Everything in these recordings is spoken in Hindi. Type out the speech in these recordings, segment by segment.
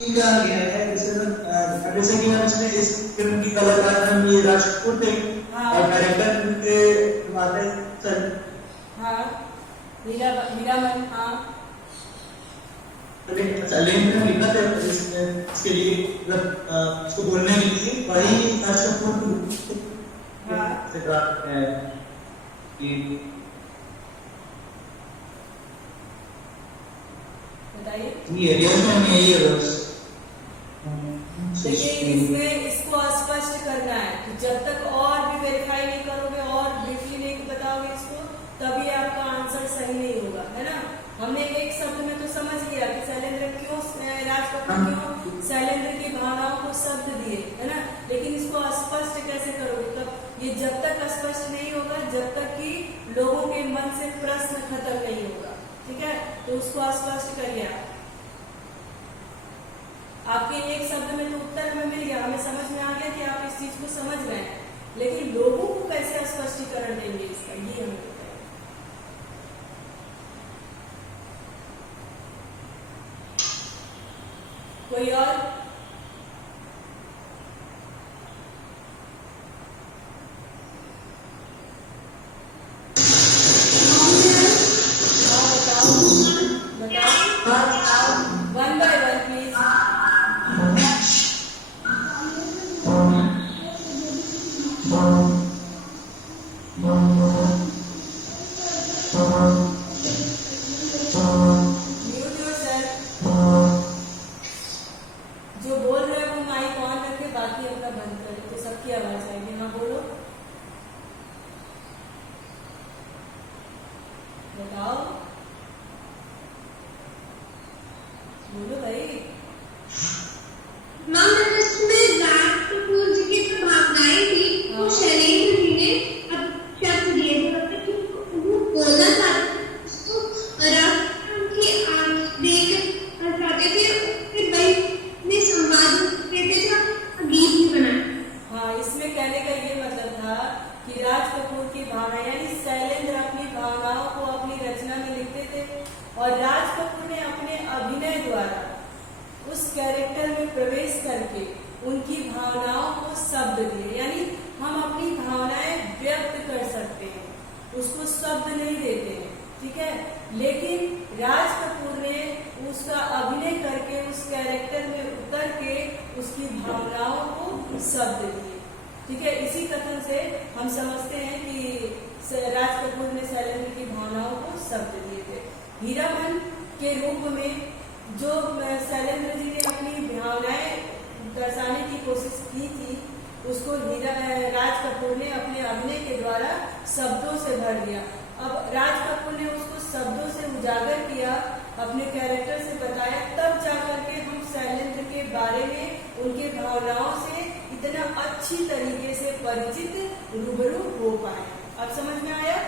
क्या गया है जैसे कि हम इसमें इस फिल्म की कलाकार हम ये राज कपूर थे और डायरेक्टर के माते सर हीरामन लेन में लिखा था इसके लिए मतलब इसको बोलने के लिए वही राज कपूर से प्राप्त है कि बताइए ये रियल में यही है बस। देखिए इसमें इसको स्पष्ट करना है कि जब तक और भी वेरीफाई नहीं करोगे और ब्रीफली नहीं बताओगे इसको तभी आपका आंसर सही नहीं होगा, है ना। हमने एक शब्द में तो समझ लिया कि शैलेंद्र क्यों राज कपूर क्यों शैलेंद्र की भावनाओं को शब्द दिए, है ना। लेकिन इसको स्पष्ट कैसे करोगे, तब ये जब तक स्पष्ट नहीं होगा जब तक कि लोगों के मन से प्रश्न खत्म नहीं होगा, ठीक है। तो उसको स्पष्ट करिए। आपके एक शब्द में तो उत्तर हमें मिल गया, हमें समझ में आ गया कि आप इस चीज को समझ रहे हैं, लेकिन लोगों को कैसे स्पष्टीकरण देंगे इसका, ये हमें बताइए। कोई और? बताओ one by one please. Mute yourself. जो बोल रहे हैं वो माइक ऑन करके बाकी अपना बंद करें तो सबकी आवाज आएगी। हाँ बोलो, बताओ, बोलो भाई। इसमें राज कपूर जी की जो भावनाएं थी वो शैलेंद्र जी ने अब शब्द दिए थे, वो बोलना चाहते उसको राज की देख चाहते थे, फिर वही ने संवाद कहते थे, गीत भी बनाया। हाँ, इसमें कहने का ये मतलब था कि राज कपूर की भावना यानी शैलेंद्र अपनी भावनाओं को अपनी रचना में लिखते थे और राज कपूर ने अपने अभिनय द्वारा उस कैरेक्टर में प्रवेश करके उनकी भावनाओं को शब्द दिए। यानी हम अपनी भावनाएं व्यक्त कर सकते हैं, उसको शब्द नहीं देते हैं, ठीक है। लेकिन राज कपूर ने उसका अभिनय करके उस कैरेक्टर में उतर के उसकी भावनाओं को शब्द दिए, ठीक है। इसी कथन से हम समझते हैं कि राज कपूर ने शैलेंद्र की भावनाओं को शब्द दिए थे। हीरामन के रूप में जो शैलेंद्र जी ने अपनी भावनाएं दर्शाने की कोशिश की थी उसको राज कपूर ने अपने अभिनय के द्वारा शब्दों से भर दिया। अब राज कपूर ने उसको शब्दों से उजागर किया, अपने कैरेक्टर से बताया, तब जाकर के हम शैलेंद्र के बारे में उनके भावनाओं से इतना अच्छी तरीके से परिचित रूबरू हो पाए। अब समझ में आया?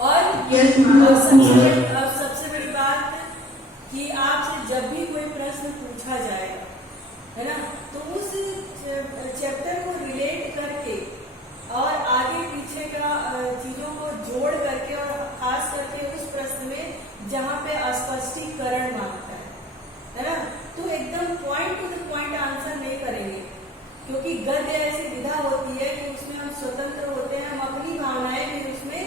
और अब सबसे बड़ी बात कि आपसे जब भी कोई प्रश्न पूछा जाएगा, है ना, तो उस चैप्टर को रिलेट करके और आगे पीछे का चीजों को जोड़ करके और खास करके उस प्रश्न में जहाँ पे स्पष्टीकरण मांगता है ना, तो एकदम point two the point answer नहीं करेंगे, क्योंकि गद्य ऐसी विधा होती है कि उसमें हम स्वतंत्र होते हैं, हम अपनी भावनाएं भी उसमें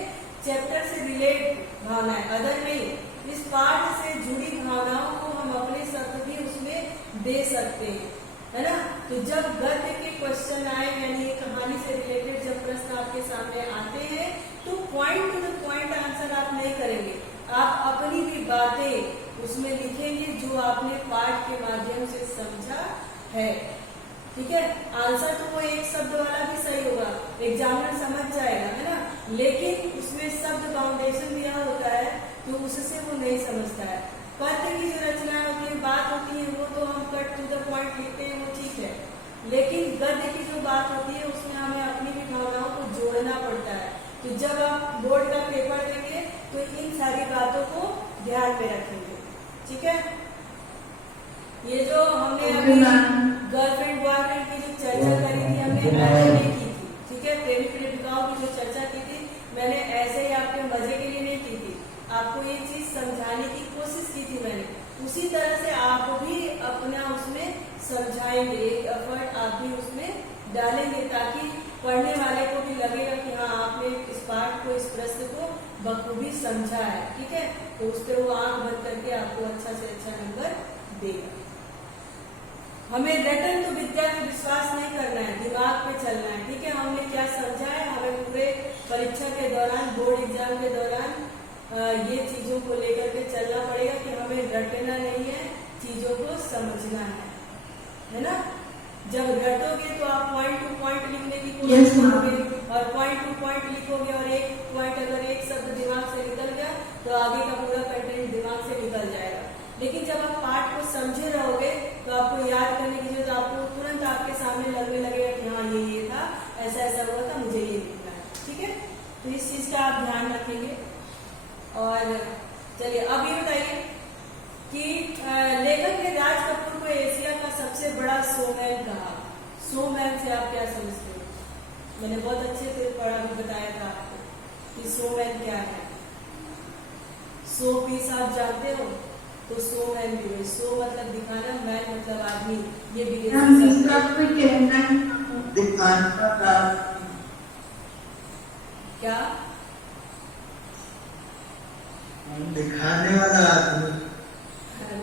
चैप्टर से रिलेट भावनाएं, अदर नहीं, इस पाठ से जुड़ी भावनाओं को हम अपने शब्द भी उसमें दे सकते हैं, है ना। तो जब गद्य के क्वेश्चन आए यानी कहानी से रिलेटेड जब प्रश्न आपके सामने आते हैं तो point two the point answer आप नहीं करेंगे, आप अपनी भी बातें उसमें लिखेंगे जो आपने पाठ के माध्यम से समझा है, ठीक है। आंसर तो वो एक शब्द वाला भी सही होगा, एग्जामिनर समझ जाएगा, है ना, लेकिन उसमें शब्द फाउंडेशन दिया होता है तो उससे वो नहीं समझता है। पद्य की जो रचनाएं होती है, बात होती है, वो तो हम कट टू द पॉइंट लिखते हैं, वो ठीक है, लेकिन गद्य की जो बात होती है उसमें हमें अपनी भी भावनाओं को जोड़ना पड़ता है। तो जब आप बोर्ड का पेपर देंगे तो इन सारी बातों को ध्यान में रखेंगे, ठीक है। ये जो हमने अभी गर्लफ्रेंड बॉयफ्रेंड की जो चर्चा करी थी हमने पहले नहीं की थी, ठीक है। प्रेमी प्रेमिकाओं की जो चर्चा की थी मैंने ऐसे ही आपके मजे के लिए नहीं की थी, आपको ये चीज समझाने की कोशिश की थी मैंने। उसी तरह से आप भी अपना उसमें समझाएंगे, एक एफर्ट आप भी उसमें डालेंगे, ताकि पढ़ने वाले को भी लगेगा कि हाँ आपने इस पाठ को, इस प्रश्न को बखूबी समझा है। ठीक है, तो उस पर वो आंख बंद करके आपको अच्छा से अच्छा नंबर देगा। हमें रटन तो विद्या पे विश्वास नहीं करना है, दिमाग पे चलना है। ठीक है, हमने क्या समझा है, हमें पूरे परीक्षा के दौरान, बोर्ड एग्जाम के दौरान ये चीजों को लेकर के चलना पड़ेगा कि हमें रटना नहीं है, चीजों को समझना है ना। जब रटोगे तो आप पॉइंट टू पॉइंट लिखने की कोशिश करोगे, और पॉइंट टू पॉइंट लिखोगे और एक पॉइंट अगर एक शब्द दिमाग से निकल गया तो आगे का पूरा कंटेंट दिमाग से निकल जाएगा। लेकिन जब आप पाठ को समझे रहोगे तो आपको याद करने की जरूरत, आपको तुरंत आपके सामने लगने लगेगा कि हाँ ये था, ऐसा ऐसा हुआ था, मुझे ये लिखना है। ठीक है, तो इस चीज का आप ध्यान रखेंगे। और चलिए अब ये बताइए कि लेखक ने राज कपूर को एशिया का सबसे बड़ा शोमैन कहा। शोमैन से आप क्या समझते हो? मैंने बहुत अच्छे से पढ़ा भी बताया था आपको कि शोमैन क्या है। शो पीस आप जानते हो, तो शोमैन भी है। शो मतलब दिखाना, मैन मतलब आदमी। ये क्या दिखाने वाला आदमी।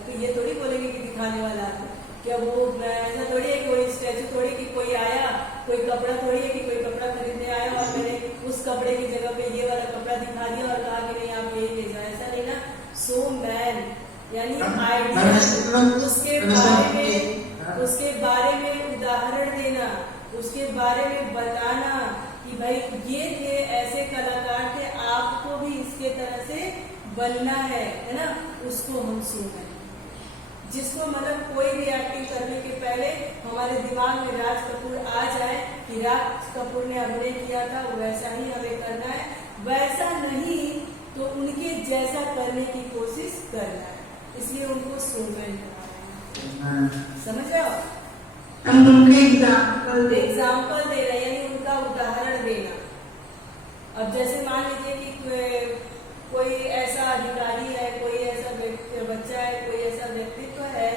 तो ये थोड़ी बोलेंगे कि दिखाने वाला आदमी, क्या वो ऐसा थोड़ी है, कोई स्टैचू थोड़ी कि कोई आया, कोई कपड़ा थोड़ी है कि कोई कपड़ा खरीदने आया और मैंने उस कपड़े की जगह पे ये वाला कपड़ा दिखा दिया और कहा कि नहीं आप यही ले जाओ, ऐसा नहीं ना। सो मैन यानी आइडिया, उसके बारे में उदाहरण देना, उसके बारे में बताना कि भाई ये थे, ऐसे कलाकार थे, आपको भी इसके तरह से बनना है ना। उसको हम शोमैन, जिसको मतलब कोई भी एक्टिंग करने के पहले हमारे दिमाग में राज कपूर आ जाए कि राज कपूर ने अभिनय किया था, वैसा ही हमें करना है, वैसा नहीं तो उनके जैसा करने की कोशिश करना है। इसलिए उनको शोमैन कहा है। समझ रहे हो? हम उनके एग्जाम्पल दे रहे हैं, यानी उनका उदाहरण देना। अब जैसे मान लीजिए कि कोई ऐसा अधिकारी है, कोई ऐसा बच्चा है, कोई ऐसा व्यक्तित्व है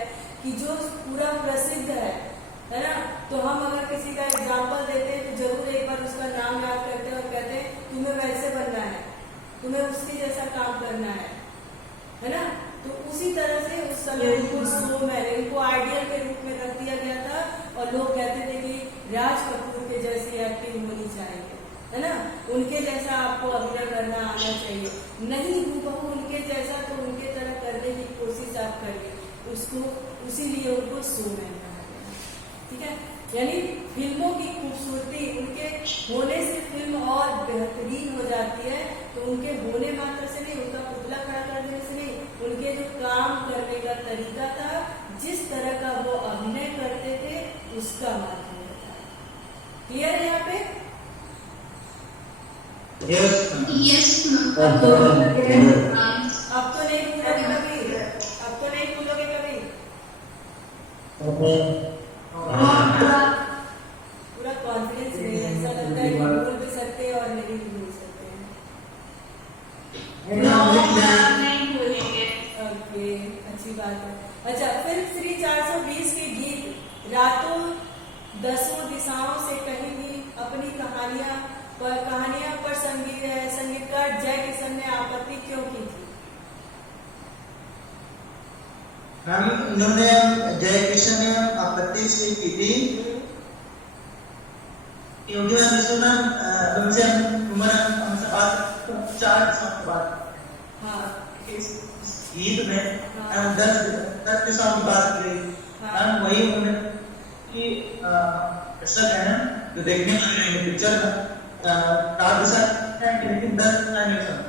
कि जो पूरा प्रसिद्ध है ना, तो हम अगर किसी का एग्जाम्पल देते हैं तो जरूर एक बार उसका नाम याद करते हैं और कहते हैं तुम्हें वैसे बनना है, तुम्हें उसके जैसा काम करना है ना। तो उसी तरह से उस समय उनको शोमैन, इनको आइडियल के रूप में रख दिया गया था और लोग कहते थे कि राज कपूर के जैसी एक्टिंग होनी चाहिए, है ना, उनके जैसा आपको अभिनय करना आना चाहिए। नहीं हूबहू उनके जैसा, तो उनके तरह करने की कोशिश आप करिए उसको, इसीलिए उनको शोमैन कहा गया। ठीक है, यानी फिल्मों की खूबसूरती उनके होने से फिल्म और बेहतरीन हो जाती है। तो उनके होने मात्र से नहीं, उनका पुतला खड़ा कर देने से नहीं, उनके जो काम करने का तरीका था, जिस तरह का वो अभिनय करते थे, उसका माध्यम होता है। क्लियर है यहाँ पे? यस अब तो नहीं भूलोगे कभी, अब तो नहीं भूलोगे कभी। पूरा कॉन्फिडेंस नहीं है, ऐसा लगता है कि भूल भी सकते हैं और नहीं भी भूल सकते हैं। नहीं भूलेंगे। ओके, अच्छी बात है। अच्छा, फिल्म श्री 420 के गीत रातों दसों दिशाओं से कहीं भी अपनी कहानियां पर संगीतकार जय किशन ने आपत्ति क्यों की थी? मैम, उन्होंने जय किशन ने आपत्ति इसलिए की थी क्योंकि मैम इसको ना हमसे हमसे बात 4 दिशाओं की बात, हाँ, इस गीत में 10 दिशाओं की बात की गई। मैम वही उन्होंने कि ऐसा कहना जो देखने वाले पिक्चर 4 दिशा लेकिन 10 दिशा नहीं समझ।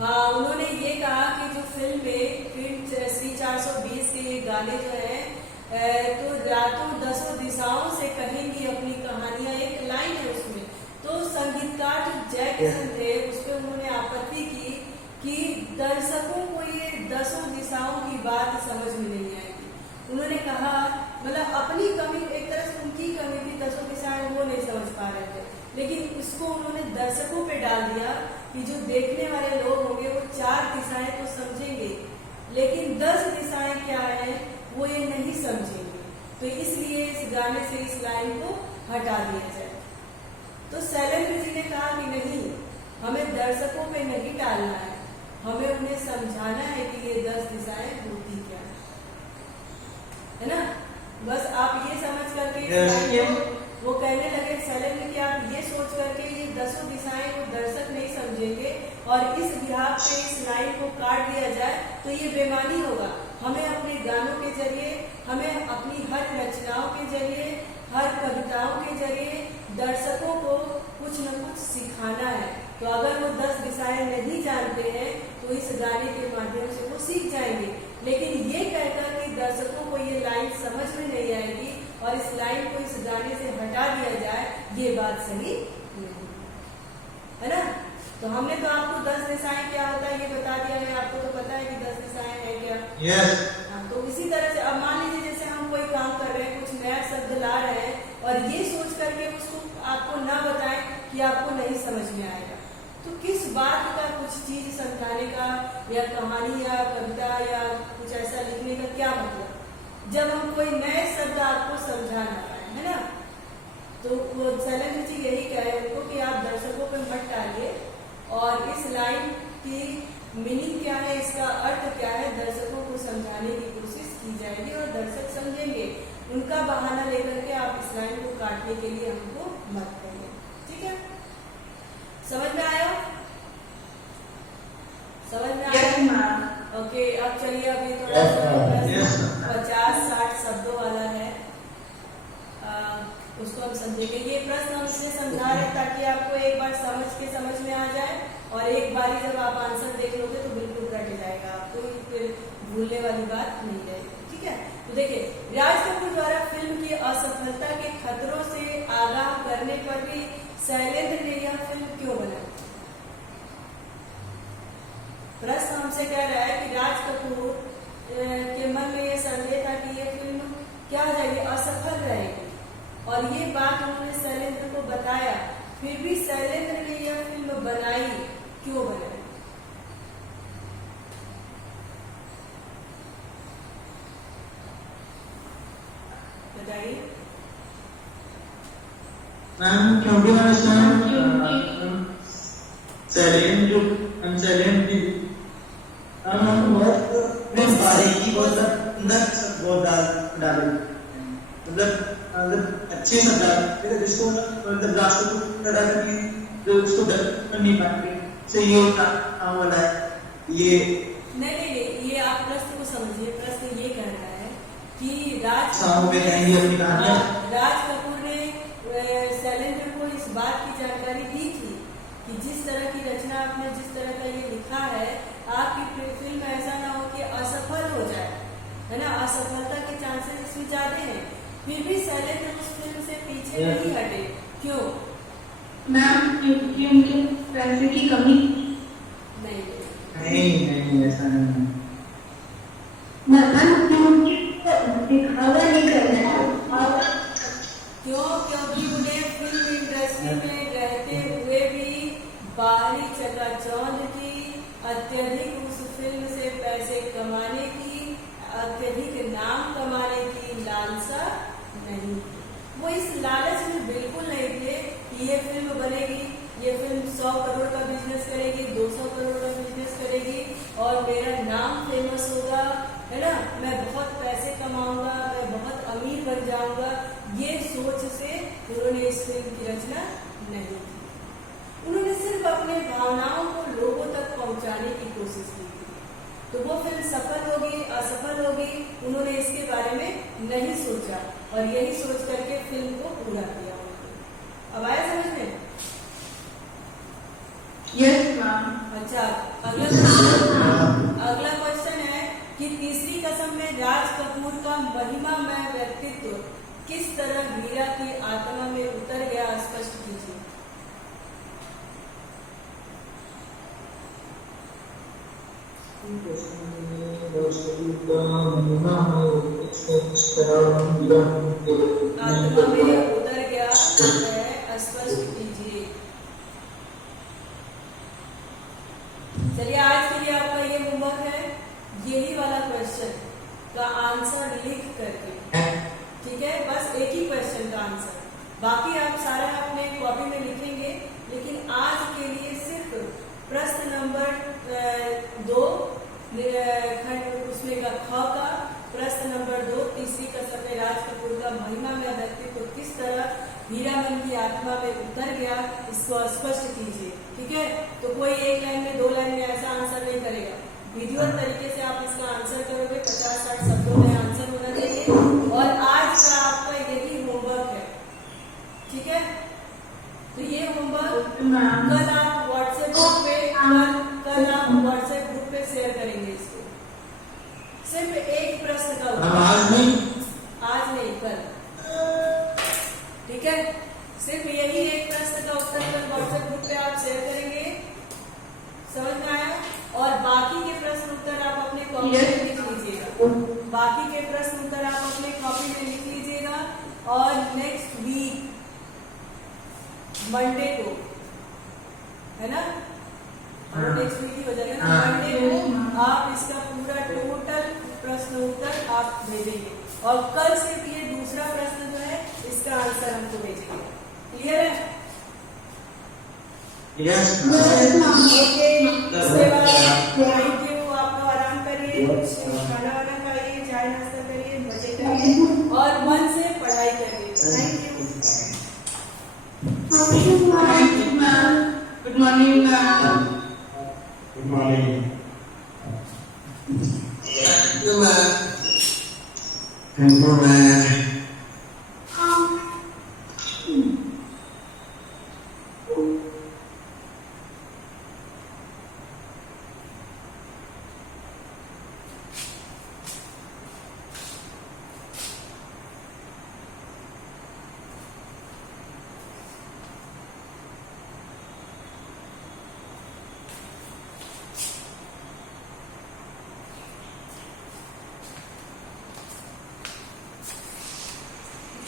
हाँ, उन्होंने ये कहा कि जो फिल्म श्री 420 के ये गाने जो है तो रातों दसों दिशाओं से कहेंगी अपनी कहानियां, एक लाइन है उसमें। तो संगीतकार जो जय किशन थे उस पर उन्होंने आपत्ति की कि दर्शकों को ये दसों दिशाओं की बात समझ में नहीं आएगी। उन्होंने कहा मतलब अपनी कमी, एक तरह से उनकी कमी थी, दसों दिशाएं वो नहीं समझ पा रहे थे, लेकिन उसको उन्होंने दर्शकों पे डाल दिया कि जो देखने वाले लोग होंगे वो 4 दिशाएं तो समझेंगे, लेकिन 10 दिशाएं क्या है वो ये नहीं समझेंगे, तो इसलिए इस गाने से इस लाइन को हटा दिया जाए। तो शैलेंद्र जी ने कहा कि नहीं, हमें दर्शकों पे नहीं टालना है, हमें उन्हें समझाना है कि ये 10 दिशाएं होती क्या है ना। बस आप ये समझ करके वो कहने लगे शैलेंद्र कि आप ये सोच करके ये 10 दिशाएं वो दर्शक नहीं समझेंगे और इस बिहार पे इस लाइन को काट दिया जाए तो ये बेमानी होगा। हमें अपने गानों के जरिए, हमें अपनी हर रचनाओं के जरिए, हर कविताओं के जरिए दर्शकों को कुछ न कुछ सिखाना है। तो अगर वो 10 दिशाएं नहीं जानते हैं तो इस गाने के माध्यम से वो सीख जाएंगे, लेकिन ये कहकर कि दर्शकों को ये लाइन समझ में नहीं आएगी और इस लाइन को इस गाने से हटा दिया जाए, ये बात सही नहीं है ना। तो हमने तो आपको 10 दिशाएं क्या होता है ये बता दिया है, आपको तो पता है कि 10 दिशाएं हैं क्या। Yes. तो इसी तरह से अब मान लीजिए जैसे हम कोई काम कर रहे हैं, कुछ नया शब्द ला रहे हैं और ये सोच करके उसको आपको ना बताएं कि आपको नहीं समझ में आएगा, तो किस बात का कुछ चीज समझाने का या कहानी या कविता या कुछ ऐसा लिखने का क्या मतलब, जब हम कोई नए शब्द आपको समझा ना पाए, है ना। तो वो शैलेंद्र जी यही कहे उनको कि आप दर्शकों पे मत टालिए और इस लाइन की मीनिंग क्या है, इसका अर्थ क्या है, दर्शकों को समझाने की कोशिश की जाएगी और दर्शक समझेंगे। उनका बहाना लेकर के आप इस लाइन को काटने के लिए हमको मत करिए, ठीक है। समझ में आया? समझ में आया? ओके, अब चलिए अभी थोड़ा सा 50-60 शब्दों वाला है, उसको हम समझेंगे। ये प्रश्न हम इसलिए समझा रहे ताकि आपको एक बार समझ में आ जाए और एक बारी जब आप आंसर देख लोगे तो बिल्कुल रट जाएगा, आपको फिर भूलने वाली बात नहीं रहेगी, ठीक है। तो देखिए, राज कपूर द्वारा फिल्म की असफलता के खतरों से आगाह करने पर भी शैलेंद्र ने यह फिल्म क्यों बनाई। प्रश्न हमसे कह रहा है कि राज कपूर के मन में यह संदेह था कि यह फिल्म क्या हो जाएगी, असफल रहेगी, और ये बात उन्होंने शैलेंद्र को बताया, फिर भी शैलेंद्र ने यह फिल्म बनाई, क्यों बनाई? बताइए मैम। क्योंकि मैंने बहुत बारीकी बहुत अंदर बहुत डाले, मतलब अच्छे से डाल, जिसको मतलब लास्ट को डाल के जो उसको कर नहीं पाएंगे, से ये होता वाला है ये नहीं, ये आप प्रश्न को समझिए। प्रश्न ये कह रहा है कि राज कपूर ने शैलेंद्र को इस बात की जानकारी दी थी कि जिस तरह की रचना आपने जिस तरह का ये लिखा है, आपकी फिल्म ऐसा ना हो कि असफल हो जाए, है ना, असफलता के चांसेस इसमें ज्यादा हैं, फिर भी शैलेंद्र उस फिल्म से पीछे नहीं हटे, क्यों? मैम, क्योंकि उनके पैसे की कमी नहीं, ऐसा नहीं। दिखावा नहीं करना है। क्यों? क्योंकि उन्हें फिल्म इंडस्ट्री में रहते हुए भी बाहरी चकाचौंध की, अत्यधिक उस फिल्म से पैसे कमाने की, अत्यधिक नाम कमाने की लालसा नहीं। वो इस लालच में बिल्कुल नहीं थे कि ये फिल्म बनेगी, ये फिल्म 100 करोड़ का बिजनेस करेगी, 200 करोड़ का बिजनेस करेगी और मेरा नाम फेमस होगा, है ना, मैं बहुत पैसे कमाऊंगा, मैं बहुत अमीर बन जाऊंगा। ये सोच से उन्होंने इस फिल्म की रचना नहीं की। उन्होंने सिर्फ अपने भावनाओं को लोगों तक पहुंचाने की कोशिश की थी। तो वो फिल्म सफल होगी असफल होगी, उन्होंने इसके बारे में नहीं सोचा और यही सोच करके फिल्म को पूरा किया। अब आया समझ में? Yes ma'am. अच्छा, अगला क्वेश्चन है कि तीसरी कसम में राज कपूर का महिमामय व्यक्तित्व किस तरह मीरा की आत्मा में उतर गया, स्पष्ट कीजिए। आत्मा में उतर गया है, स्पष्ट कीजिए। चलिए, आज के लिए आपका ये होमवर्क है, यही वाला आंसर लिख करके, ठीक है, बस एक ही क्वेश्चन का आंसर, बाकी आप सारा अपने कॉपी में लिखेंगे। लेकिन आज के लिए सिर्फ प्रश्न नंबर 2 उसमें का ख का, प्रश्न नंबर 2 तीसरी का सत्यराज कपूर का महिमा में व्यक्तित्व किस तरह हीरामन की आत्मा में उतर गया, इसको स्पष्ट कीजिए, ठीक है। तो कोई एक लाइन में 2 लाइन में ऐसा आंसर नहीं करेगा, विधिवत तरीके से आप इसका आंसर करोगे। 50-60 शब्दों में आंसर होना चाहिए और आज का आपका यही होमवर्क है, ठीक है। तो ये होमवर्क कल आप व्हाट्सएप ग्रुप पे कल आप व्हाट्सएप ग्रुप पे शेयर करेंगे इसको। सिर्फ एक प्रश्न का उत्तर, आज नहीं, कल, ठीक है। सिर्फ यही एक प्रश्न का उत्तर कल व्हाट्सएप ग्रुप पे आप शेयर करेंगे, समझ में आया। और बाकी के प्रश्न उत्तर आप अपने कॉपी में लिख लीजिएगा, बाकी के प्रश्न उत्तर आप अपने कॉपी में लिख लीजिएगा। और नेक्स्ट वीक मंडे को, है ना, नेक्स्ट वीक ही हो जाएगा ना, मंडे को आप इसका पूरा टोटल प्रश्न उत्तर आप भेजेंगे और कल सिर्फ ये दूसरा प्रश्न जो है इसका आंसर हमको भेजेंगे। क्लियर है? यस ओके, उसके बाद थैंक यू, आप लोग आराम करिए, खाना वाना खाइए, चाय नाश्ता करिए, मजे करिए और मन से पढ़ाई करिए। Thank you. Good morning ma'am. Good morning. Thank you, ma'am. Thank you, man.